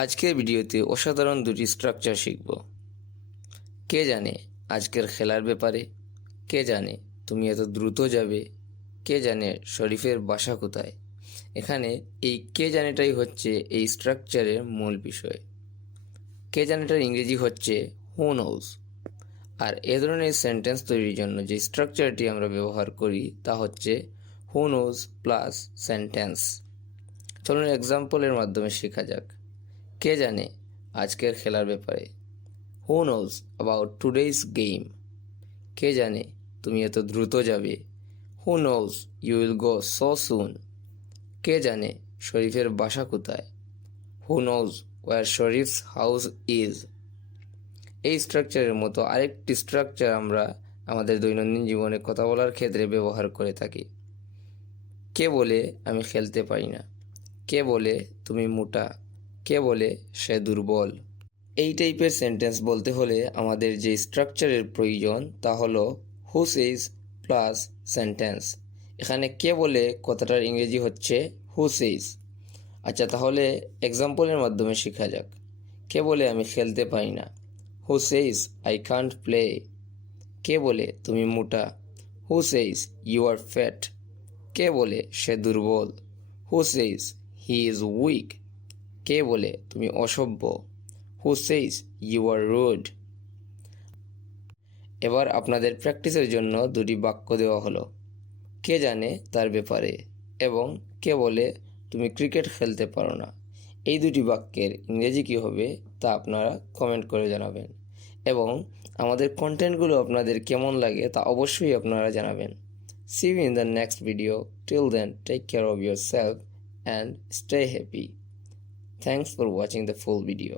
আজকের ভিডিওতে অসাধারণ দুটি স্ট্রাকচার শিখব। কে জানে আজকের খেলার ব্যাপারে, কে জানে তুমি এত দ্রুত যাবে, কে জানে শরীফের বাসা কোথায়। এখানে এই কে জানেটাই হচ্ছে এই স্ট্রাকচারের মূল বিষয়। কে জানেটার ইংরেজি হচ্ছে হু নোজ। আর এ ধরনের সেন্টেন্স তৈরির জন্য যে স্ট্রাকচারটি আমরা ব্যবহার করি তা হচ্ছে হু নোজ প্লাস সেন্টেন্স। চলুন এক্সাম্পলের মাধ্যমে শেখা যাক। কে জানে আজকের খেলার ব্যাপারে, who knows about today's game. কে জানে তুমি এত দ্রুত যাবে, who knows you will go so soon. কে জানে শরীফের বাসা কোথায়, who knows where Sharif's house is. এই স্ট্রাকচারের মতো আরেকটি স্ট্রাকচার আমরা আমাদের দৈনন্দিন জীবনে কথা বলার ক্ষেত্রে ব্যবহার করে থাকি। কে বলে আমি খেলতে পারি না, কে বলে তুমি মোটা, কে বলে সে দুর্বল। এই টাইপের সেন্টেন্স বলতে হলে আমাদের যে স্ট্রাকচারের প্রয়োজন তা হলো হু সেজ প্লাস সেন্টেন্স। এখানে কে বলে কথাটার ইংরেজি হচ্ছে হু সেজ। আচ্ছা, তাহলে এক্সাম্পলের মাধ্যমে শেখা যাক। কে বলে আমি খেলতে পারি না, হু সেজ আই কান্ট প্লে। কে বলে তুমি মোটা, হু সেজ ইউ আর ফ্যাট। কে বলে সে দুর্বল, হু সেজ হি ইজ উইক। কে বলে তুমি অসভ্য, হু সেজ ইউ আর রুড। এবার আপনাদের প্র্যাকটিসের জন্য দুটি বাক্য দেওয়া হলো। কে জানে তার ব্যাপারে এবং কে বলে তুমি ক্রিকেট খেলতে পারো না। এই দুটি বাক্যের ইংরেজি কী হবে তা আপনারা কমেন্ট করে জানাবেন, এবং আমাদের কন্টেন্টগুলো আপনাদের কেমন লাগে তা অবশ্যই আপনারা জানাবেন। See you in the next video. Till then, take care of yourself and stay happy. Thanks for watching the full video.